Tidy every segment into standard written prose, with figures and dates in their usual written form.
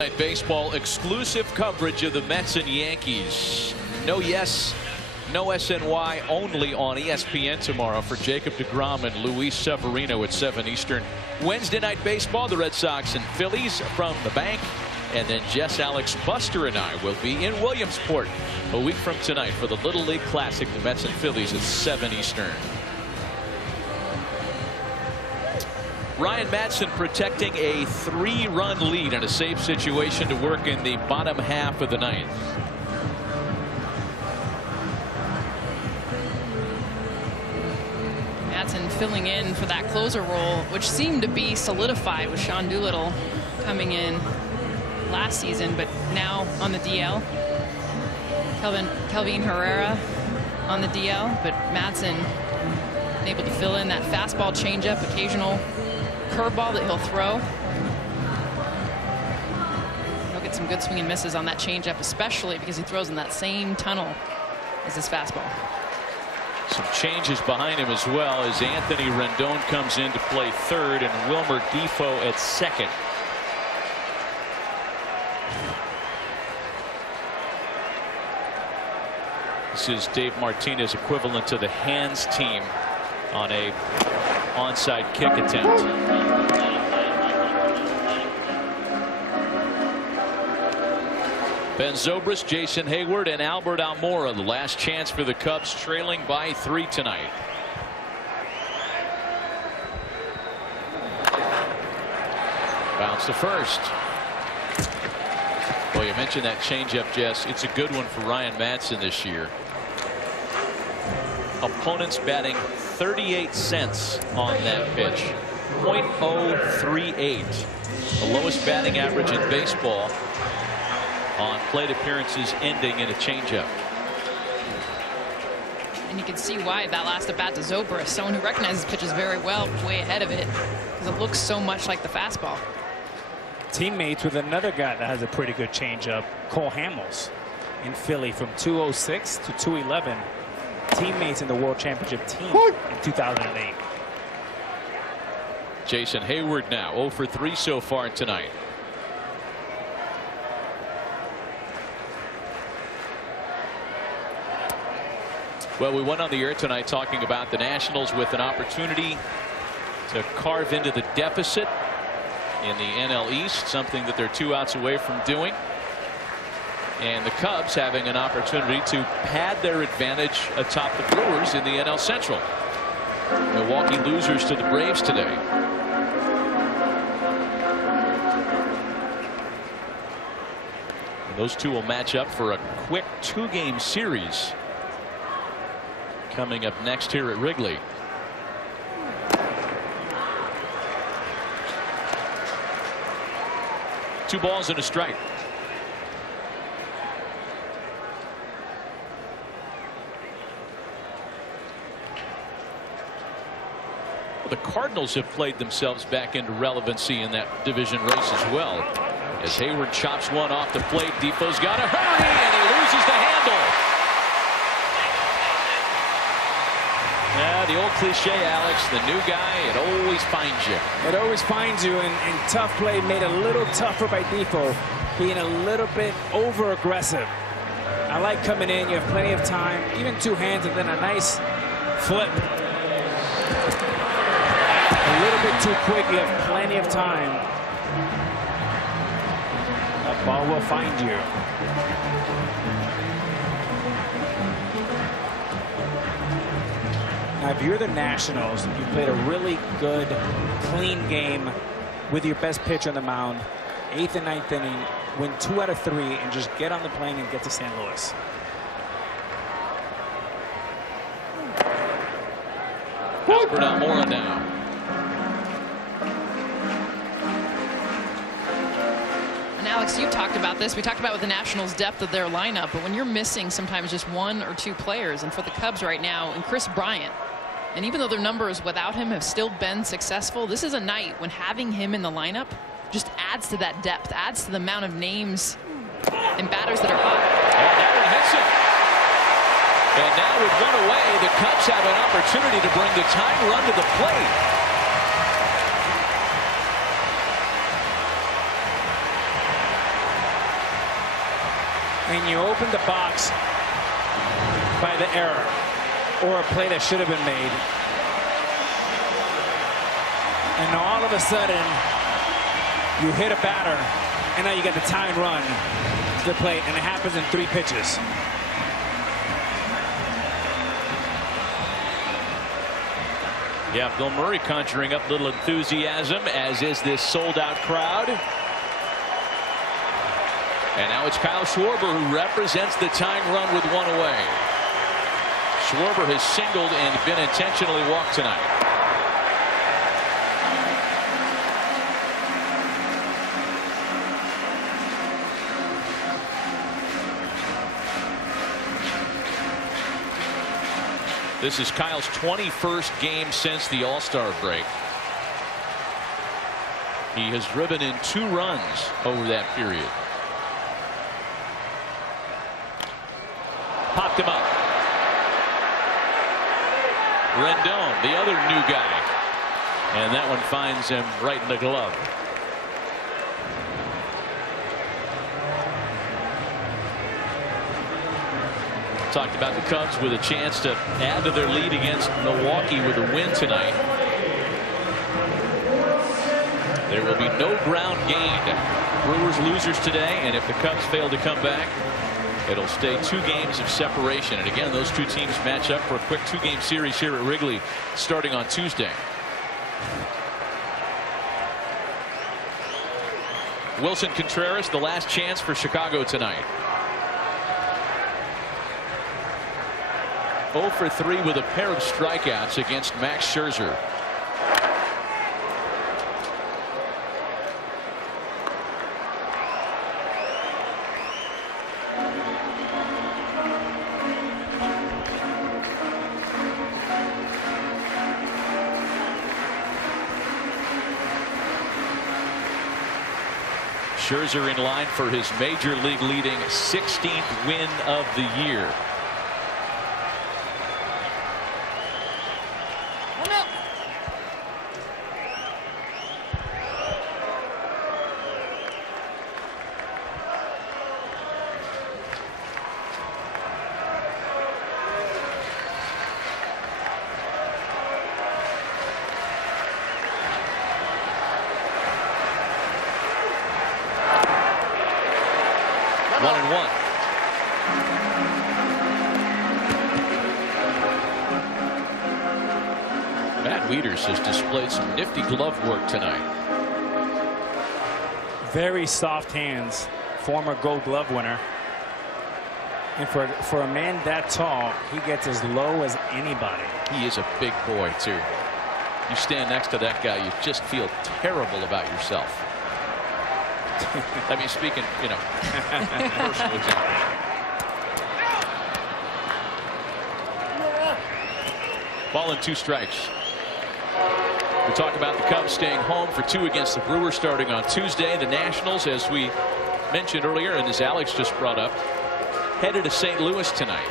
Baseball exclusive coverage of the Mets and Yankees. No yes, no SNY, only on ESPN tomorrow for Jacob deGrom and Luis Severino at 7 Eastern. Wednesday night baseball, the Red Sox and Phillies from the bank. And then Jess, Alex, Buster, and I will be in Williamsport a week from tonight for the Little League Classic, the Mets and Phillies at 7 Eastern. Ryan Madson protecting a 3-run lead in a safe situation to work in the bottom half of the ninth. Madson filling in for that closer role, which seemed to be solidified with Sean Doolittle coming in last season, but now on the DL. Kelvin Herrera on the DL, but Madson able to fill in that fastball, changeup, occasional curveball that he'll throw. He'll get some good swing and misses on that changeup, especially because he throws in that same tunnel as his fastball. Some changes behind him as well as Anthony Rendon comes in to play third and Wilmer Defoe at second. This is Dave Martinez equivalent to the hands team on a onside kick attempt. Ben Zobrist, Jason Hayward, and Albert Almora, the last chance for the Cubs, trailing by 3 tonight. Bounce to first. Well, you mentioned that changeup, Jess. It's a good one for Ryan Madson this year. Opponents batting 38 cents on that pitch. .038. The lowest batting average in baseball on plate appearances ending in a changeup. And you can see why that last at bat to Zobrist, someone who recognizes pitches very well, way ahead of it, because it looks so much like the fastball. Teammates with another guy that has a pretty good changeup, Cole Hamels, in Philly from 206 to 211. Teammates in the World Championship team in 2008. Jason Hayward now 0 for 3 so far tonight. Well, we went on the air tonight talking about the Nationals with an opportunity to carve into the deficit in the NL East, something that they're 2 outs away from doing. And the Cubs having an opportunity to pad their advantage atop the Brewers in the NL Central. Milwaukee losers to the Braves today. And those two will match up for a quick 2-game series coming up next here at Wrigley. Two balls and a strike. The Cardinals have played themselves back into relevancy in that division race as well. As Hayward chops one off the plate, Defoe's got to hurry, and he loses the handle. Yeah, the old cliche, Alex, the new guy, it always finds you. It always finds you, and tough play made a little tougher by Defoe, being a little bit over aggressive. I like coming in, you have plenty of time, even 2 hands, and then a nice flip. A little bit too quick, you have plenty of time. That ball will find you. Now, if you're the Nationals, you played a really good, clean game with your best pitcher on the mound, 8th and 9th inning, win 2 out of 3, and just get on the plane and get to St. Louis. Albert Almora now. Alex, you talked about this. We talked about with the Nationals' depth of their lineup, but when you're missing sometimes just 1 or 2 players, and for the Cubs right now, and Chris Bryant, and even though their numbers without him have still been successful, this is a night when having him in the lineup just adds to that depth, adds to the amount of names and batters that are hot. And that one hits him. And now with 1 away, the Cubs have an opportunity to bring the tying run to the plate. and you open the box by the error or a play that should have been made, and all of a sudden you hit a batter, and now you got the tying run to the plate, and it happens in 3 pitches. Yeah, Bill Murray conjuring up little enthusiasm, as is this sold-out crowd. And now it's Kyle Schwarber who represents the tying run with 1 away. Schwarber has singled and been intentionally walked tonight. This is Kyle's 21st game since the All-Star break. He has driven in 2 runs over that period. Popped him up. Rendon, the other new guy. And that one finds him right in the glove. Talked about the Cubs with a chance to add to their lead against Milwaukee with a win tonight. There will be no ground gained. Brewers losers today, and if the Cubs fail to come back, it'll stay 2 games of separation. And again, those 2 teams match up for a quick 2-game series here at Wrigley starting on Tuesday. Wilson Contreras, the last chance for Chicago tonight. 0 for 3 with a pair of strikeouts against Max Scherzer. Scherzer in line for his major league leading 16th win of the year. Has displayed some nifty glove work tonight. Very soft hands. Former Gold Glove winner. And for a man that tall, he gets as low as anybody. He is a big boy too. You stand next to that guy, you just feel terrible about yourself. I mean, speaking, you know, personal example. Ball and 2 strikes. We talk about the Cubs staying home for 2 against the Brewers starting on Tuesday. The Nationals, as we mentioned earlier and as Alex just brought up, headed to St. Louis tonight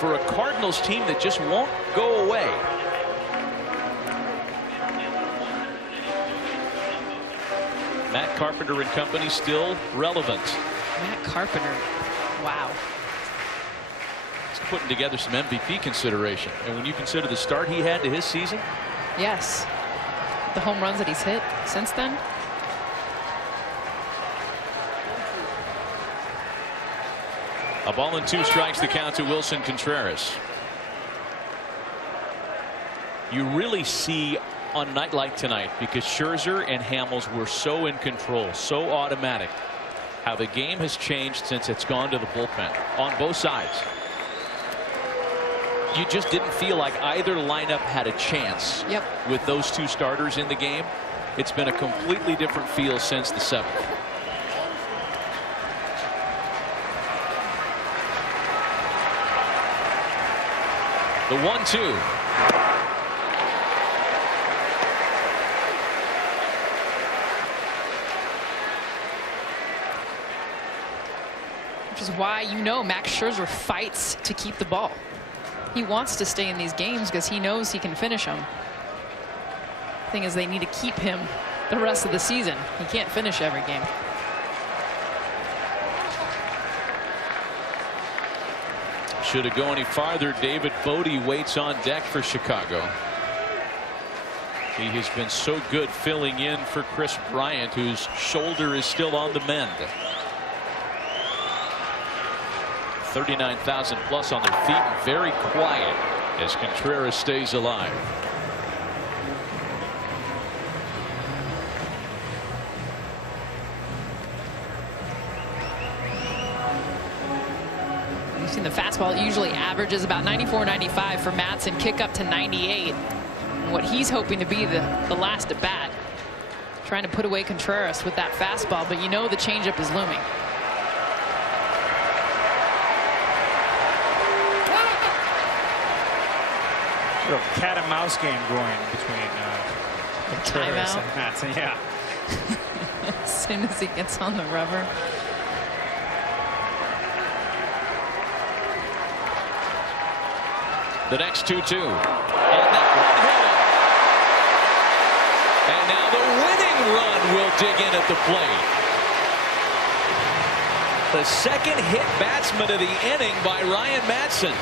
for a Cardinals team that just won't go away. Matt Carpenter and company still relevant. Matt Carpenter, wow. Putting together some MVP consideration, and when you consider the start he had to his season. Yes, the home runs that he's hit since then. A ball and 2 strikes, the count to Wilson Contreras. You really see on a night like tonight, because Scherzer and Hamels were so in control, so automatic, how the game has changed since it's gone to the bullpen on both sides. You just didn't feel like either lineup had a chance with those 2 starters in the game. It's been a completely different feel since the 7th. The 1-2. Which is why, you know, Max Scherzer fights to keep the ball. He wants to stay in these games because he knows he can finish them. The thing is, they need to keep him the rest of the season. He can't finish every game. Should it go any farther, David.Bote waits on deck for Chicago. He has been so good filling in for Chris Bryant, whose shoulder is still on the mend. 39,000 plus on their feet and very quiet as Contreras stays alive. You've seen the fastball usually averages about 94, 95 for Madsen, kick up to 98. And what he's hoping to be the last at bat. Trying to put away Contreras with that fastball, but you know the changeup is looming. Little cat and mouse game going between Contreras and Madsen. Yeah. As soon as he gets on the rubber. The next 2-2. And that one hit him. And now the winning run will dig in at the plate. The second hit batsman of the inning by Ryan Madsen.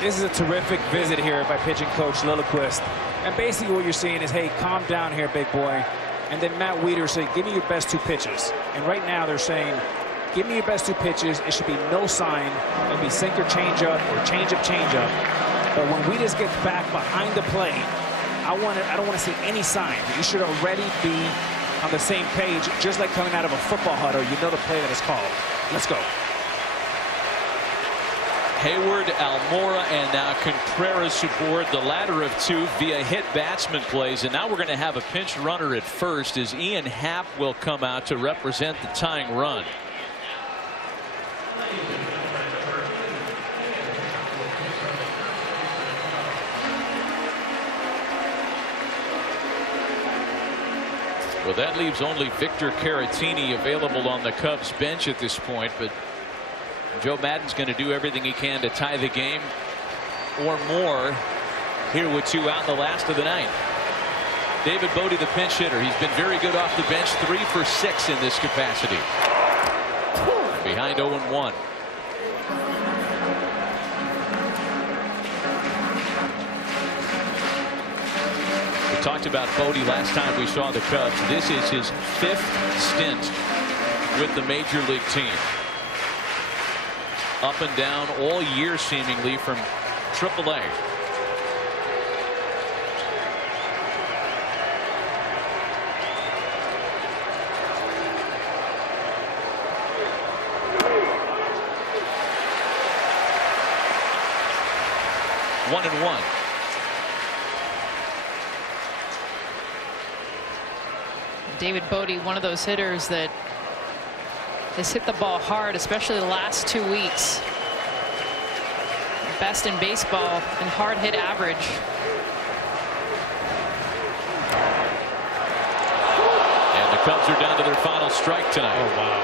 This is a terrific visit here by pitching coach Lilliquist. And basically what you're seeing is, hey, calm down here, big boy. And then Matt Wieters saying, give me your best 2 pitches. And right now they're saying, give me your best 2 pitches. It should be no sign. It'll be sinker, changeup, or changeup. But when Wieters gets back behind the plate, I don't want to see any sign. You should already be on the same page, just like coming out of a football huddle. You know the play that is called. Let's go. Hayward, Almora, and now Contreras aboard, the latter of 2 via hit batsman plays. And now we're going to have a pinch runner at first as Ian Happ will come out to represent the tying run. Well, that leaves only Victor Caratini available on the Cubs bench at this point, but Joe Maddon's going to do everything he can to tie the game or more here with 2 out in the last of the ninth. David.Bote, the pinch hitter. He's been very good off the bench, 3 for 6 in this capacity. Behind 0-1. We talked about Bote last time we saw the Cubs. This is his 5th stint with the major league team. Up and down all year seemingly from AAA. One and one. David.Bote, one of those hitters that has hit the ball hard, especially the last 2 weeks. Best in baseball in hard hit average. And the Cubs are down to their final strike tonight. Oh, wow.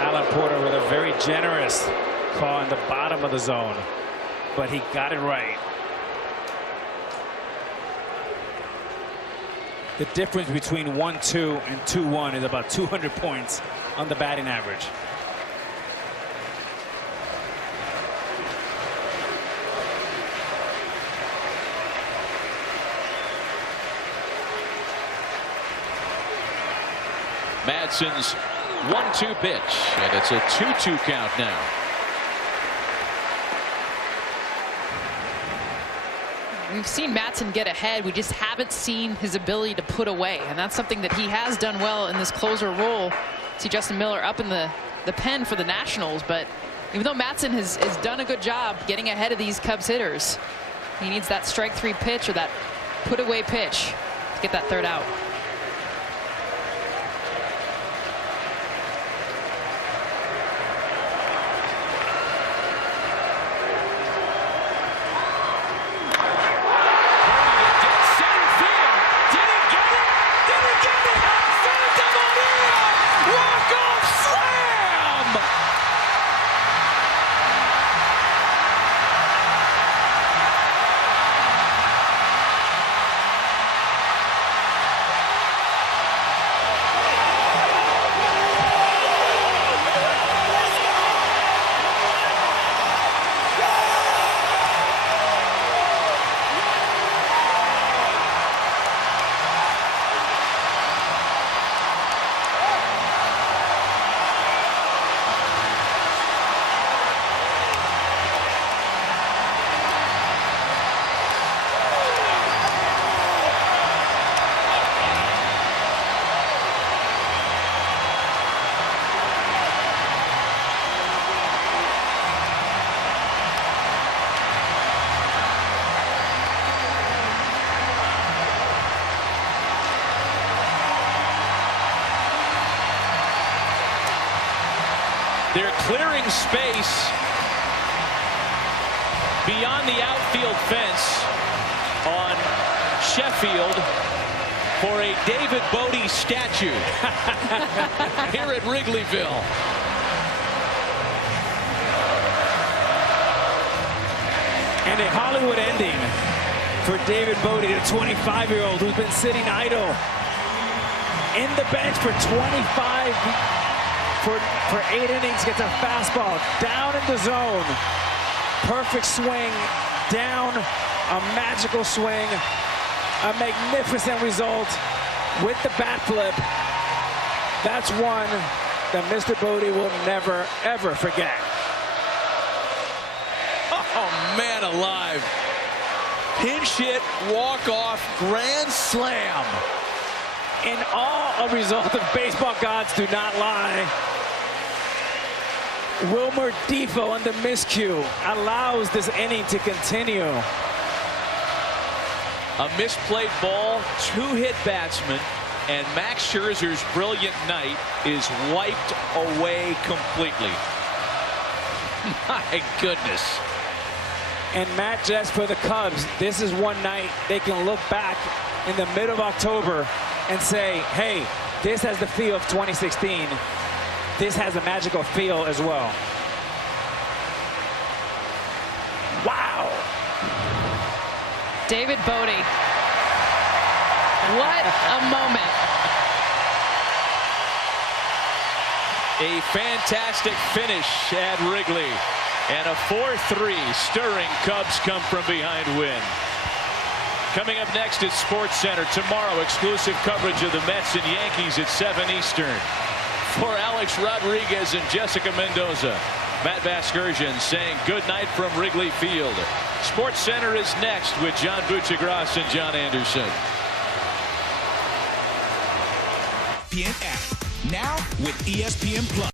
Alan Porter with a very generous call in the bottom of the zone, but he got it right. The difference between 1-2 and 2-1 is about 200 points on the batting average. Madsen's 1-2 pitch, and it's a 2-2 count now. We've seen Madsen get ahead. We just haven't seen his ability to put away, and that's something that he has done well in this closer role. See Justin Miller up in the pen for the Nationals, but even though Madsen has done a good job getting ahead of these Cubs hitters, he needs that strike 3 pitch or that put away pitch to get that 3rd out. clearing space beyond the outfield fence on Sheffield for a David.Bote statue here at Wrigleyville. And a Hollywood ending for David.Bote, the 25-year-old who's been sitting idle in the bench for 8 innings, gets a fastball down in the zone. Perfect swing, down, a magical swing, a magnificent result with the bat flip. That's one that Mr. Bote will never, ever forget. Oh, man alive. Pinch hit, walk-off, grand slam. In all a result of baseball gods do not lie. Wilmer Defoe on the miscue allows this inning to continue. A misplayed ball, 2-hit batsman, and Max Scherzer's brilliant night is wiped away completely. My goodness. And Matt Jess for the Cubs, this is one night they can look back in the middle of October and say, hey, this has the feel of 2016. This has a magical feel as well. Wow. David.Bote. What a moment. A fantastic finish at Wrigley. And a 4-3 stirring Cubs come from behind win. Coming up next is SportsCenter. Tomorrow, exclusive coverage of the Mets and Yankees at 7 Eastern. For Alex Rodriguez and Jessica Mendoza, Matt Vasgersian saying good night from Wrigley Field. SportsCenter is next with John Buccigross and John Anderson. ESPN app, now with ESPN Plus.